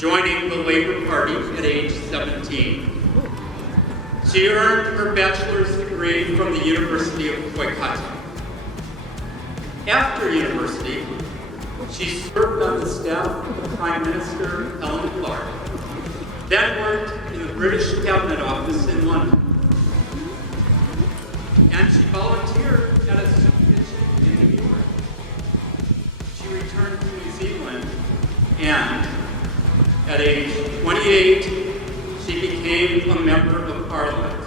joining the Labor Party at age 17. She earned her bachelor's degree from the University of Waikato. After university, she served on the staff of Prime Minister Helen Clark, then worked in the British Cabinet Office in London. And she volunteered at a soup kitchen in New York. She returned to New Zealand, and at age 28, she became a member of Parliament.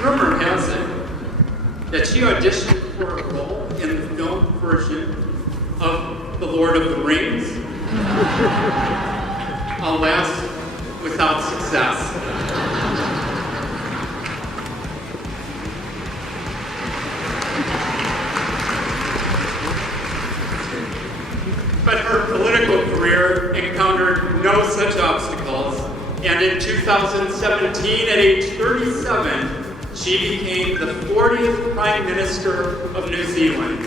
Rumor has it that she auditioned for a role in the film version of The Lord of the Rings, alas, without success. But her political career encountered no such obstacles, and in 2017, at age 37, she became the 40th Prime Minister of New Zealand.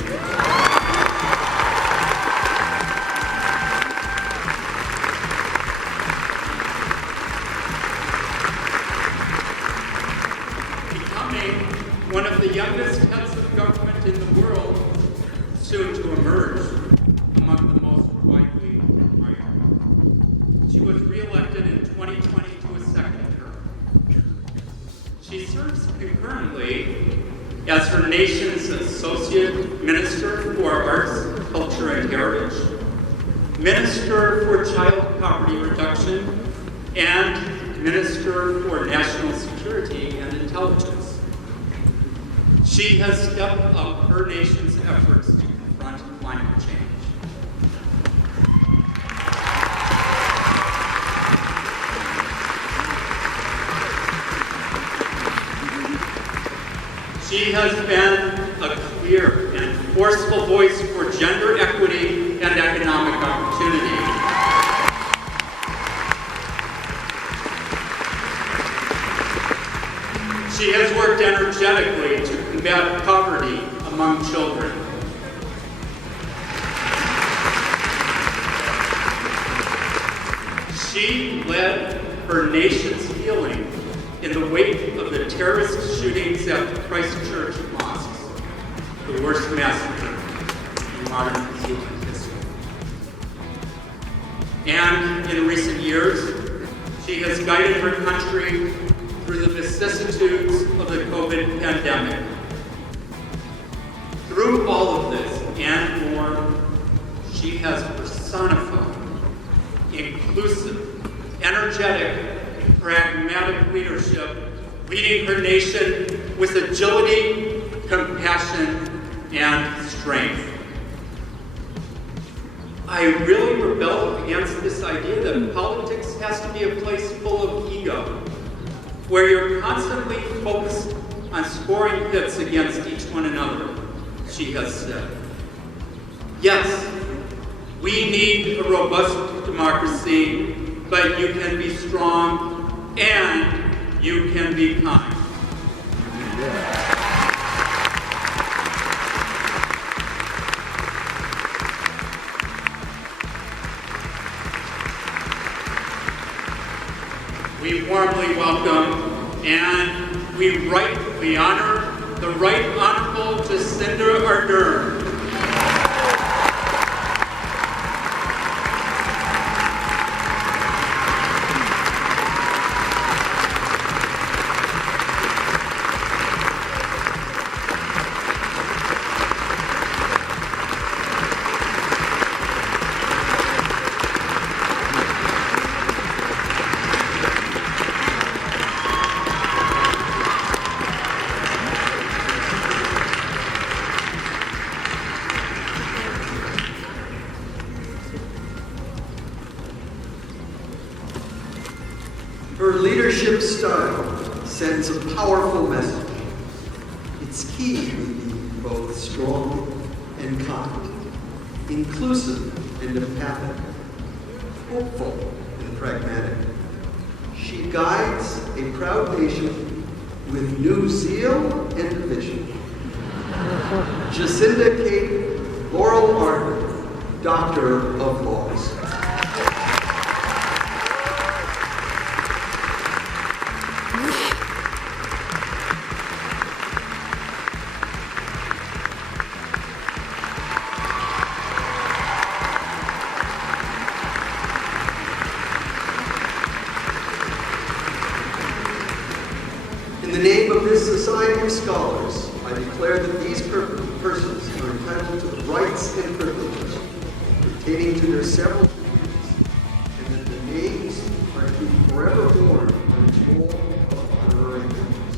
Becoming one of the youngest heads of government in the world, soon to emerge among the most widely admired. She was re-elected in 2020 to a second term. She serves concurrently as her nation's Associate Minister for Arts, Culture, and Heritage, Minister for Child Poverty Reduction, and Minister for National Security and Intelligence. She has stepped up her nation's efforts to confront climate change. She has been a clear and forceful voice for gender equity and economic opportunity. She has worked energetically to combat poverty among children. She led her nation's healing in the wake of the terrorist shootings at the Christchurch mosques, the worst massacre in modern New Zealand history. And in recent years, she has guided her country through the vicissitudes of the COVID pandemic. Through all of this and more, she has personified inclusive, energetic, pragmatic leadership, leading her nation with agility, compassion, and strength. I really rebel against this idea that politics has to be a place full of ego, where you're constantly focused on scoring hits against each one another, she has said. Yes, we need a robust democracy, but you can be strong and you can be kind. We warmly welcome and we rightly honor the Right Honorable Jacinda Ardern. Her leadership style sends a powerful message. It's key to be both strong and kind, inclusive and empathic, hopeful and pragmatic. She guides a proud nation with new zeal and vision. Jacinda Laurel Ardern, Doctor of Laws. In the name of this Society of Scholars, I declare that these persons are entitled to the rights and privileges pertaining to their several degrees, and that the names are to be forever borne on its roll of honorary members.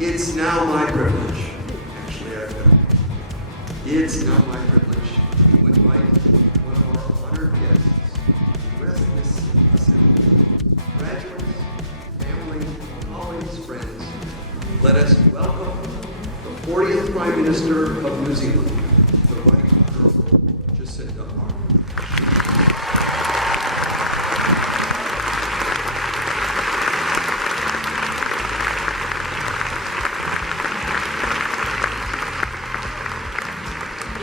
It's now my privilege, it's now my privilege to invite one of our honored guests to address this assembly. Graduates, family, colleagues, friends, let us welcome the 40th Prime Minister of New Zealand, the Right Honourable Jacinda Ardern.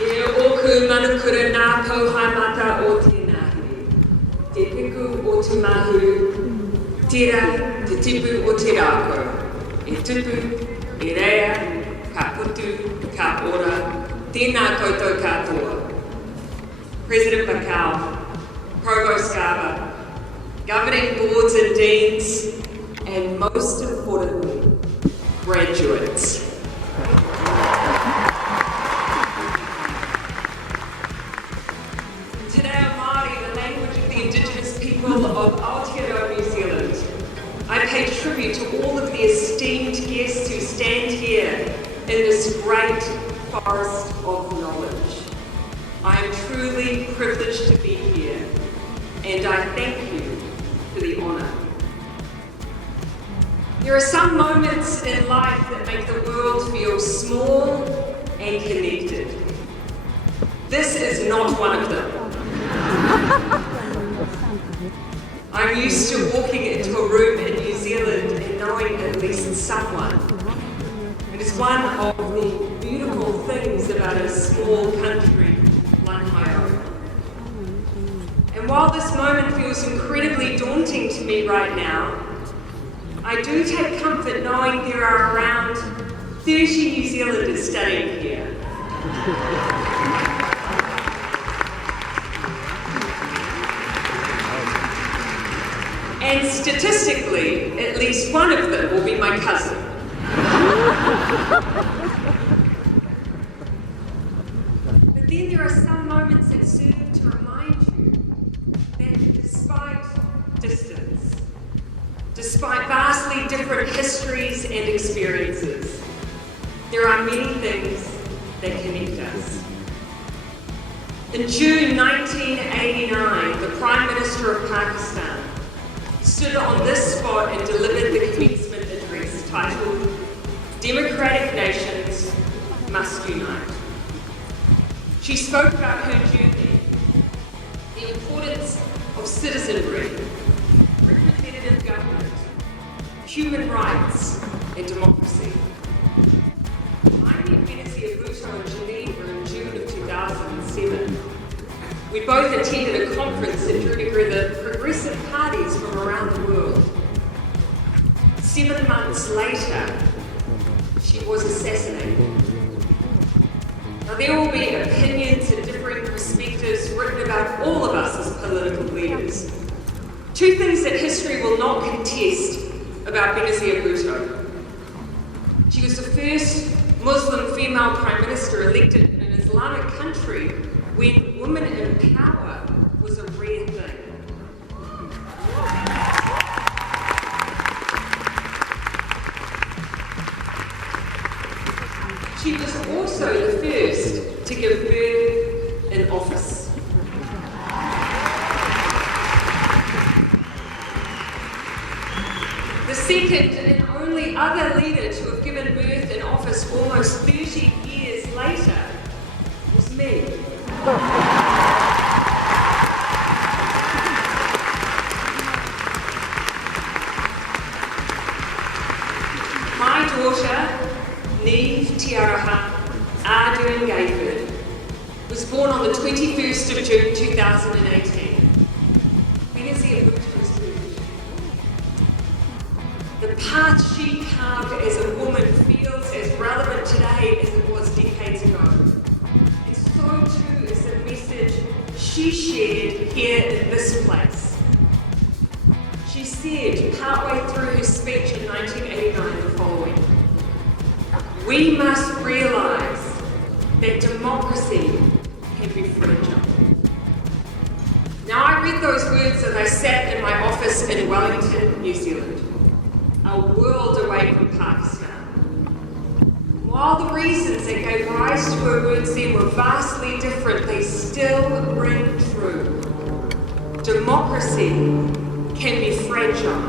E oku manukura nā pauhaimata o tēnāhi. Te piku o te mahu, tira te tipu o te rāko. E tupu, e rea, ka putu, ka ora, tēnā koutou katoa. President Bakau, Provost Garber, governing boards and deans, and most importantly, graduates. Of Aotearoa, New Zealand. I pay tribute to all of the esteemed guests who stand here in this great forest of knowledge. I am truly privileged to be here, and I thank you for the honour. There are some moments in life that make the world feel small and connected. This is not one of them. I'm used to walking into a room in New Zealand and knowing at least someone. It is one of the beautiful things about a small country like my own. And while this moment feels incredibly daunting to me right now, I do take comfort knowing there are around 30 New Zealanders studying here. And statistically, at least one of them will be my cousin. But then there are some moments that serve to remind you that despite distance, despite vastly different histories and experiences, there are many things that connect us. In June 1989, the Prime Minister of Pakistan stood on this spot and delivered the commencement address titled, Democratic Nations Must Unite. She spoke about her journey, the importance of citizenry, representative government, human rights, and democracy. I met Benazir Bhutto in Geneva in June of 2007. We both attended a conference that drew together progressive parties from around the world. 7 months later, she was assassinated. Now there will be opinions and differing perspectives written about all of us as political leaders. Two things that history will not contest about Benazir Bhutto. She was the first Muslim female Prime Minister elected in an Islamic country when women in power was a rare thing. She was also the first to give birth in office. The second and only other leader to have given birth in office almost 30 years later was me. daughter, Neve Ardern was born on the 21st of June 2018. When is he a The path she carved as a woman feels as relevant today as it was decades ago. And so too is the message she shared here in this place. She said, partway through her speech in 1989, the following: "We must realise that democracy can be fragile." Now, I read those words as I sat in my office in Wellington, New Zealand, a world away from Pakistan. While the reasons that gave rise to her words then were vastly different, they still ring true. Democracy can be fragile.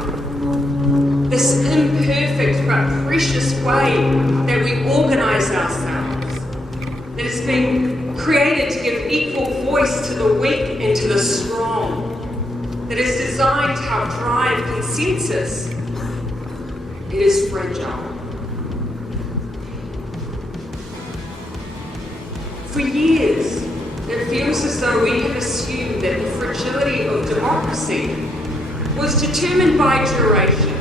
This imperfect but precious way that we organise ourselves, that has been created to give equal voice to the weak and to the strong, that is designed to help drive consensus, it is fragile. For years, it feels as though we have assumed that the fragility of democracy was determined by duration.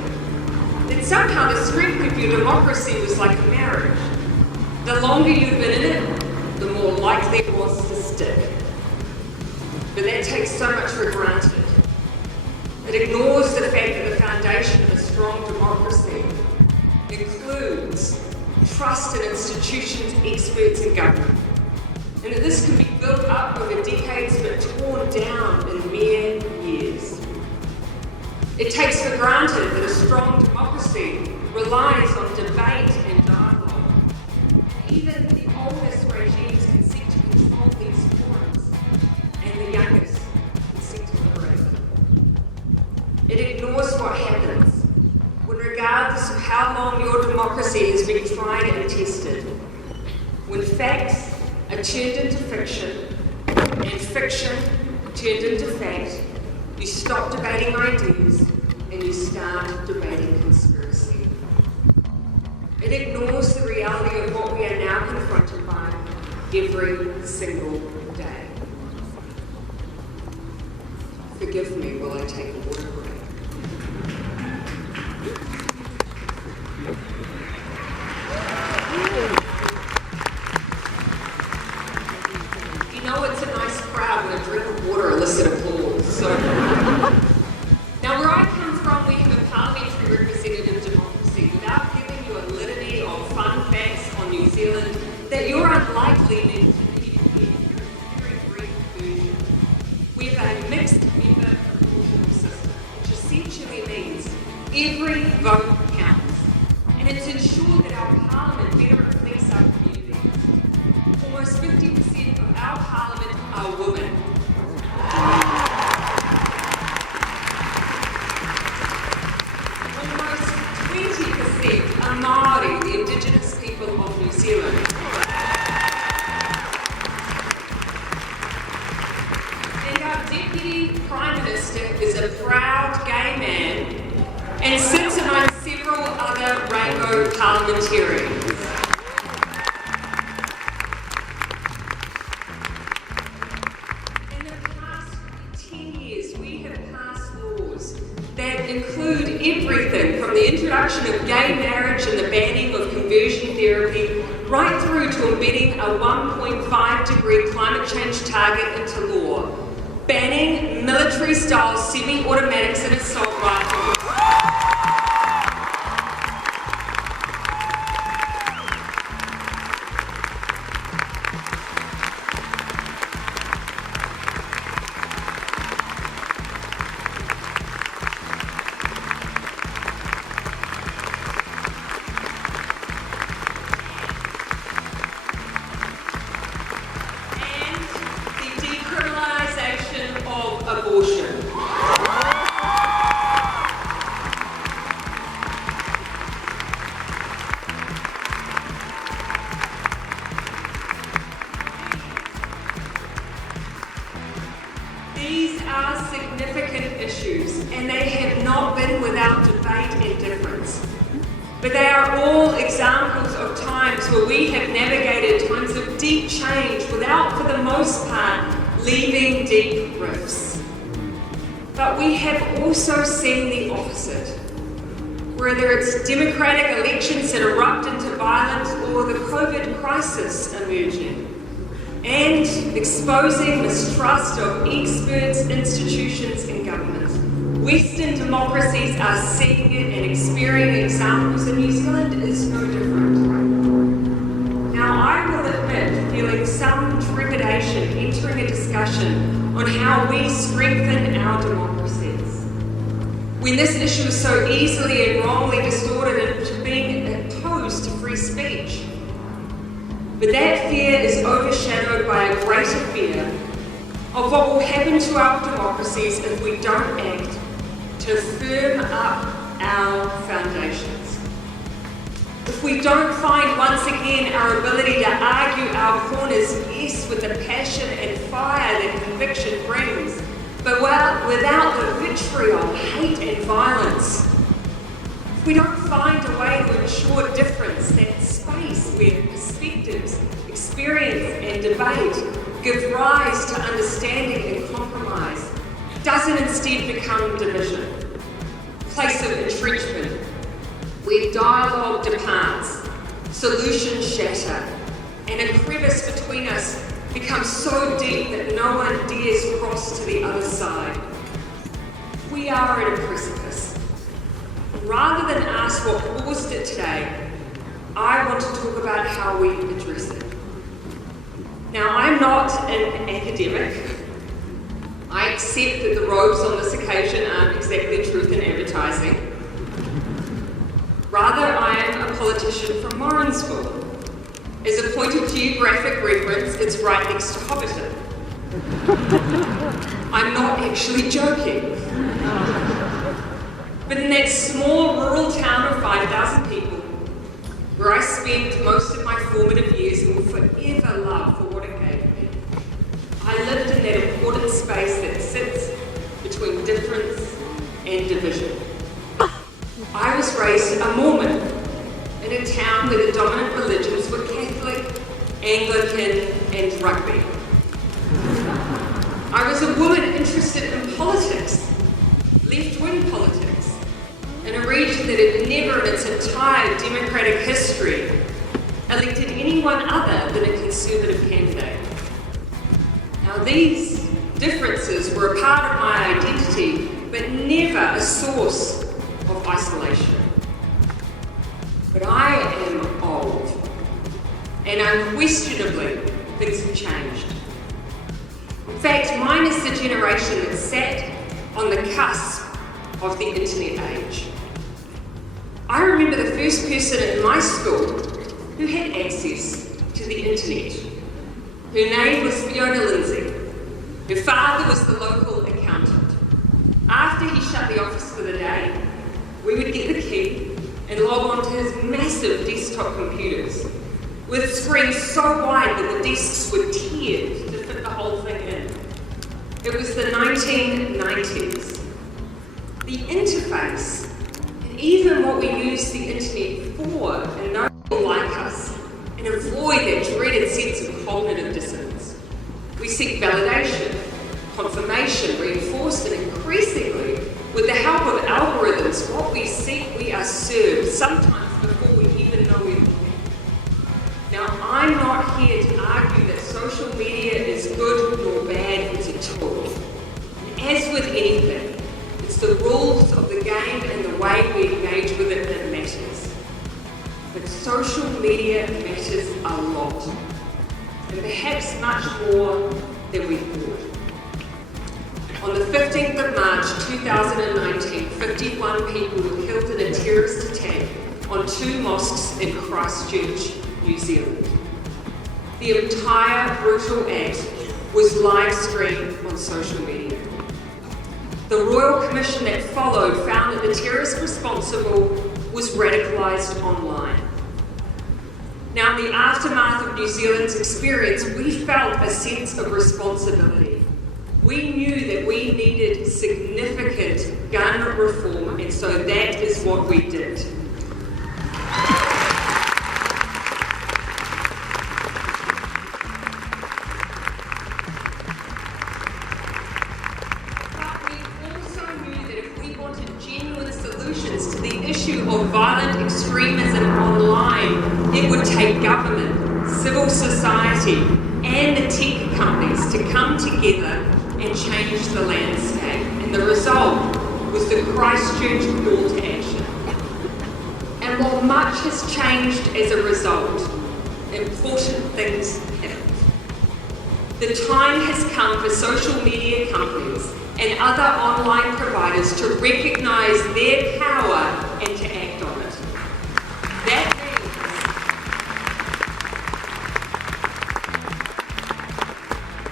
That somehow the strength of your democracy was like a marriage. The longer you'd been in it, the more likely it was to stick. But that takes so much for granted. It ignores the fact that the foundation of a strong democracy includes trust in institutions, experts and government. And that this can be built up over decades but torn down in mere years. It takes for granted that a strong democracy relies on debate and dialogue. Even the oldest regimes can seek to control these forums, and the youngest can seek to liberate them. It ignores what happens when, regardless of how long your democracy has been tried and tested, when facts are turned into fiction, and fiction turned into fact, you stop debating ideas and you start debating conspiracy. It ignores the reality of what we are now confronted by every single day. Forgive me while I take a water break. You know it's a nice crowd when a drink of water elicits applause. So, now where I come from, we have a parliamentary representative democracy without giving you a litany of fun facts on New Zealand that you're unlikely to need to hear in a very brief version. We have a mixed member proportional system, which essentially means every vote counts. And it's ensured that our parliament better reflects our communities. Almost 50% of our parliament are women. Almost 20% are Māori, the indigenous people of New Zealand. And our Deputy Prime Minister is a proud gay man and sits among several other rainbow parliamentarians. In the past 10 years, we have passed laws that include everything from the introduction of gay marriage and the banning of conversion therapy, right through to embedding a 1.5-degree climate change target into law, banning military-style semi-automatics and assault rifles, but they are all examples of times where we have navigated times of deep change without, for the most part, leaving deep rifts. But we have also seen the opposite, whether it's democratic elections that erupt into violence or the COVID crisis emerging, and exposing mistrust of experts, institutions and government. Western democracies are seeing it and experiencing examples, and New Zealand is no different. Now, I will admit feeling some trepidation entering a discussion on how we strengthen our democracies, when this issue is so easily and wrongly distorted into being opposed to free speech. But that fear is overshadowed by a greater fear of what will happen to our democracies if we don't act to firm up our foundations. If we don't find once again our ability to argue our corners, yes, with the passion and fire that conviction brings, but without the vitriol, hate and violence. If we don't find a way to ensure difference, that space where perspectives, experience and debate give rise to understanding and compromise, doesn't instead become division, a place of entrenchment, where dialogue departs, solutions shatter, and a crevice between us becomes so deep that no one dares cross to the other side. We are at a precipice. Rather than ask what caused it today, I want to talk about how we address it. Now, I'm not an academic. I accept that the robes on this occasion aren't exactly truth in advertising. Rather, I am a politician from Morrinsville. As a point of geographic reference, it's right next to Hobbiton. I'm not actually joking. But in that small rural town of 5,000 people, where I spent most of my formative years and will forever love for what it gave me, I lived in that important space that sits between difference and division. I was raised a Mormon in a town where the dominant religions were Catholic, Anglican, and rugby. I was a woman interested in politics, left-wing politics, in a region that had never in its entire democratic history elected anyone other than a conservative candidate. Now, these differences were a part of my identity, but never a source of isolation. But I am old, and unquestionably, things have changed. In fact, mine is the generation that sat on the cusp of the internet age. I remember the first person in my school who had access to the internet. Her name was Fiona Lindsay. Her father was the local accountant. After he shut the office for the day, we would get the key and log on to his massive desktop computers, with screens so wide that the desks were tiered to fit the whole thing in. It was the 1990s. The interface, and even what we use the internet for, and no one like us, and avoid that dreaded sense of cognitive dissonance. We seek validation, confirmation, reinforcement, increasingly, with the help of algorithms, what we seek, we are served, sometimes before we even know we're looking. Now, I'm not here to argue that social media is good nor bad, it's a tool. And as with anything, it's the rules of the game and the way we engage with it that matters. But social media matters a lot, and perhaps much more than we thought. On the 15th of March 2019, 51 people were killed in a terrorist attack on 2 mosques in Christchurch, New Zealand. The entire brutal act was live streamed on social media. The Royal Commission that followed found that the terrorist responsible was radicalised online. Now, in the aftermath of New Zealand's experience, we felt a sense of responsibility. We knew that we needed significant gun reform, and so that is what we did. the issue of violent extremism online, it would take government, civil society, and the tech companies to come together and change the landscape. And the result was the Christchurch call to action. And while much has changed as a result, important things haven't. The time has come for social media companies and other online providers to recognise their power and to act on it.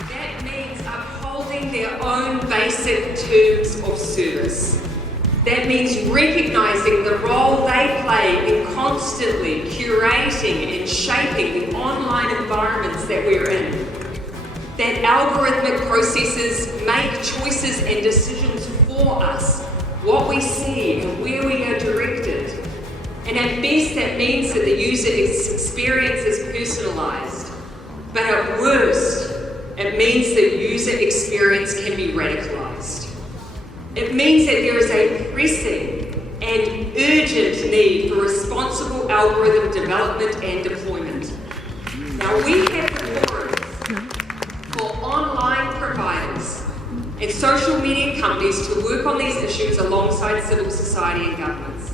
That means upholding their own basic terms of service. That means recognising the role they play in constantly curating and shaping the online environments that we're in. That algorithmic processes make choices and decisions for us, what we see and where we are directed. And at best that means that the user experience is personalised. But at worst, it means the user experience can be radicalised. It means that there is a pressing and urgent need for responsible algorithm development and deployment. Now we have the forums for online providers and social media companies to work on these issues alongside civil society and governments.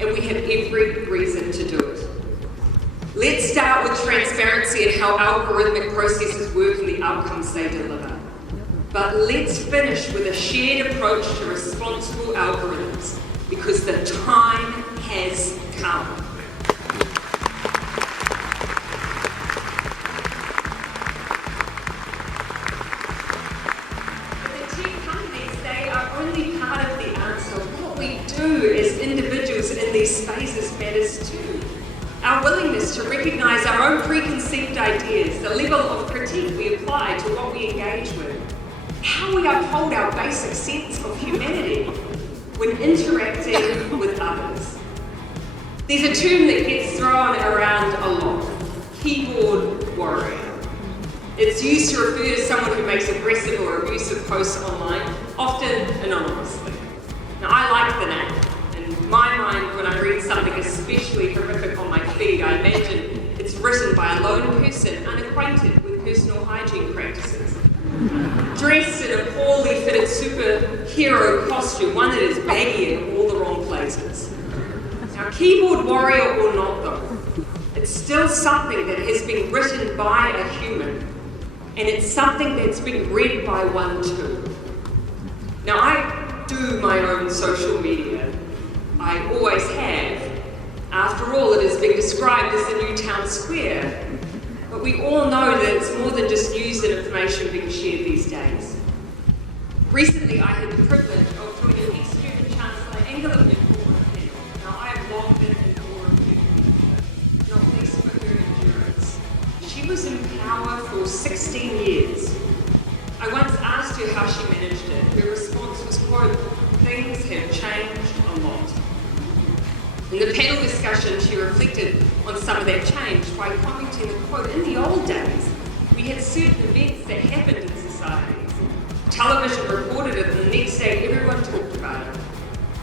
And we have every reason to do it. Let's start with transparency and how algorithmic processes work and the outcomes they deliver. But let's finish with a shared approach to responsible algorithms, because the time has come. But the tech companies, they are only part of the answer. What we do as individuals in these spaces matters too. Our willingness to recognise our own preconceived ideas, the level of critique we apply to what we engage with, how we uphold our basic sense of humanity when interacting with others. There's a term that gets thrown around a lot, keyboard warrior. It's used to refer to someone who makes aggressive or abusive posts online, often anonymously. Now I like the name. In my mind, when I read something especially horrific on my feed, I imagine it's written by a lone person unacquainted with personal hygiene practices, dressed in a poorly fitted superhero costume, one that is baggy in all the wrong places. Now, keyboard warrior or not though, it's still something that has been written by a human, and it's something that's been read by one too. Now, I do my own social media. I always have. After all, it has been described as the new town square. But we all know that it's more than just news and information being shared these days. Recently, I had the privilege of joining ex-German Chancellor Angela Merkel on a panel. Now, I have long been in awe of her, not least for her endurance. She was in power for 16 years. I once asked her how she managed it. Her response was, quote, "Things have changed a lot." In the panel discussion, she reflected on some of that change by commenting that, quote, "In the old days, we had certain events that happened in societies. Television reported it, and the next day everyone talked about it.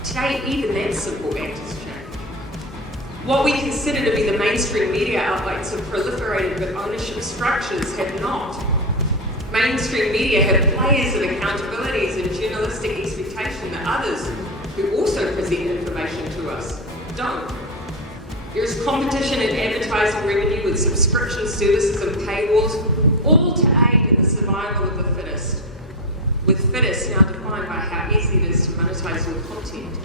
Today, even that simple act has changed. What we consider to be the mainstream media outlets have proliferated, but ownership structures have not. Mainstream media have layers of accountabilities and journalistic expectation that others who also present information to us don't. There is competition in advertising revenue with subscription services and paywalls, all to aid in the survival of the fittest, with fittest now defined by how easy it is to monetize your content.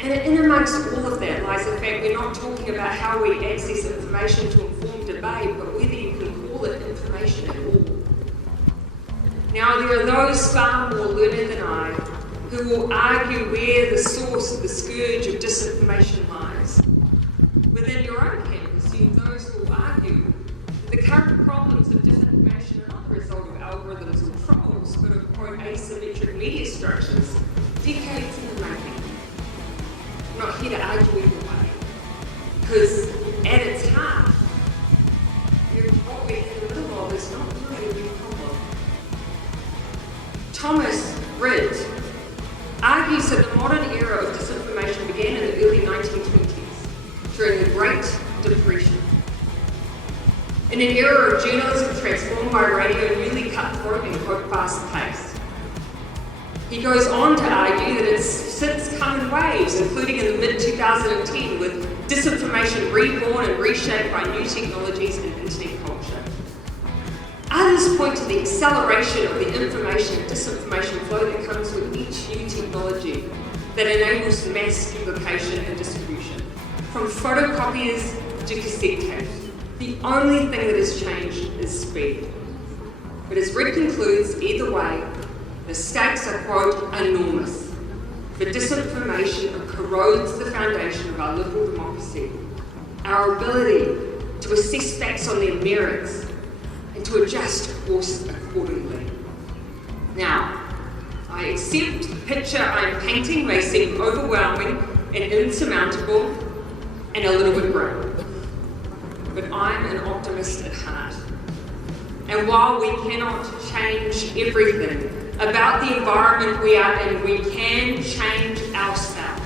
And in amongst all of that lies the fact we're not talking about how we access information to inform debate, but whether you can call it information at all. Now, there are those far more learned than I who will argue where the source of the scourge of disinformation lies. Within your own camp, you see those who will argue that the current problems of disinformation are not the result of algorithms or trolls, but of, quote, asymmetric media structures, decades in the making. I'm not here to argue either way, because at its heart, what we're in the middle of is not really a new problem. Thomas Rid argues that the modern era of disinformation began during the Great Depression. In an era of journalism transformed by radio, newly cutthroat and quote fast-paced. He goes on to argue that it's since come in waves, including in the mid-2010 with disinformation reborn and reshaped by new technologies and internet culture. Others point to the acceleration of the information and disinformation flow that comes with each new technology that enables mass duplication and distribution, from photocopiers to cassette tapes. The only thing that has changed is speed. But as Red concludes, either way, the stakes are, quote, enormous. For disinformation corrodes the foundation of our liberal democracy, our ability to assess facts on their merits and to adjust course accordingly. Now, I accept the picture I'm painting may seem overwhelming and insurmountable and a little bit grim. But I'm an optimist at heart. And while we cannot change everything about the environment we are in, we can change ourselves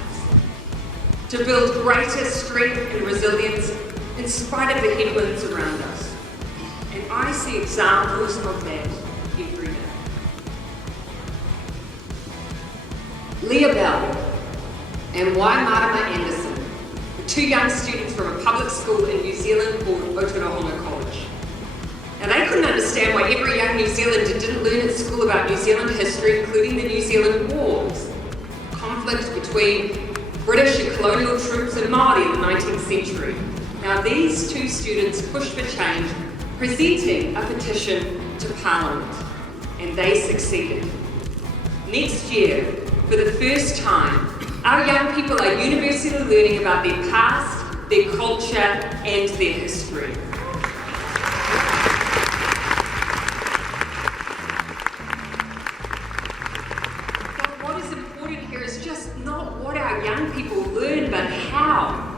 to build greater strength and resilience in spite of the headwinds around us. And I see examples of that every day. Leah Bell and Waimarama Anderson were two young students from a public school in New Zealand called Otorohanga College. Now they couldn't understand why every young New Zealander didn't learn at school about New Zealand history, including the New Zealand Wars, conflict between British and colonial troops and Māori in the 19th century. Now these two students pushed for change, presenting a petition to Parliament, and they succeeded. Next year, for the first time, our young people are universally learning about their past, their culture, and their history. But what is important here is just not what our young people learn, but how.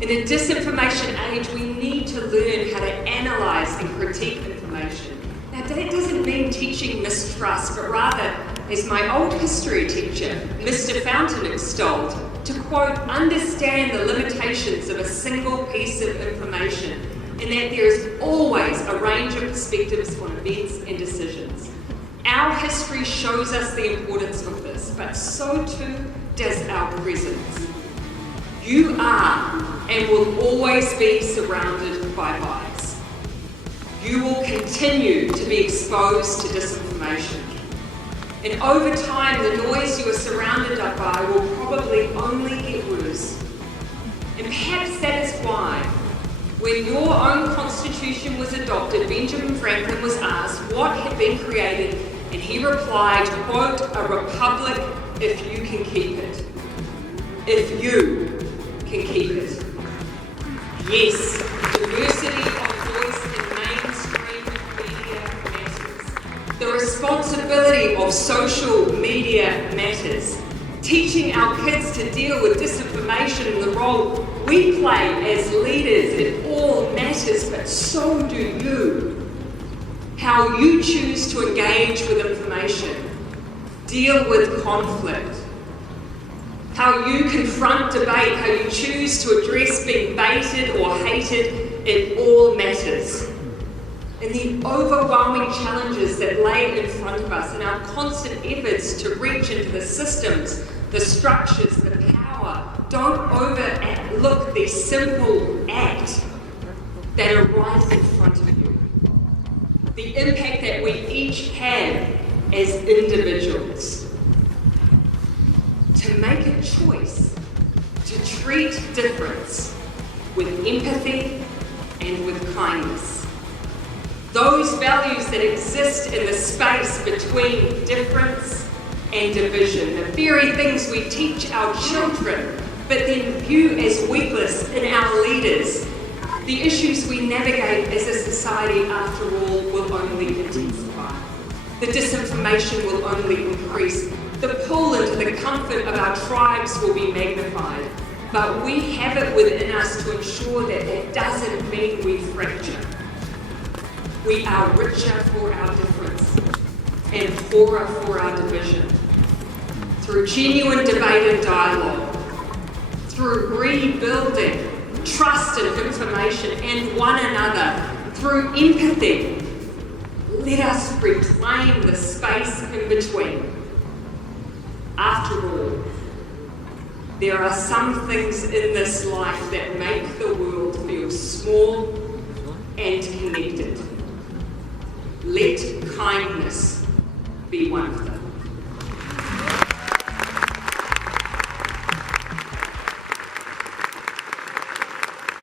In a disinformation age, we need to learn how to analyse and critique information. Now, that doesn't mean teaching mistrust, but rather, as my old history teacher, Mr. Fountain, extolled, to quote, understand the limitations of a single piece of information, and that there is always a range of perspectives on events and decisions. Our history shows us the importance of this, but so too does our present. You are and will always be surrounded by lies. You will continue to be exposed to disinformation. And over time, the noise you are surrounded by will probably only get worse. And perhaps that is why, when your own constitution was adopted, Benjamin Franklin was asked what had been created, and he replied, quote, a republic if you can keep it. If you can keep it. Yes, diversity of voice in mainstream media matters. The responsibility of social media matters. Teaching our kids to deal with disinformation and the role we play as leaders, it all matters, but so do you. How you choose to engage with information, deal with conflict, how you confront debate, how you choose to address being baited or hated, it all matters. And the overwhelming challenges that lay in front of us and our constant efforts to reach into the systems, the structures, the power, don't overlook the simple act that are right in front of you. The impact that we each have as individuals. To make a choice to treat difference with empathy and with kindness. Those values that exist in the space between difference and division, the very things we teach our children, but then view as weakness in our leaders. The issues we navigate as a society, after all, will only intensify. The disinformation will only increase. The pull into the comfort of our tribes will be magnified. But we have it within us to ensure that that doesn't mean we fracture. We are richer for our difference and poorer for our division. Through genuine debate and dialogue, through rebuilding trust and information and one another through empathy. Let us reclaim the space in between. After all, there are some things in this life that make the world feel small and connected. Let kindness be one of those.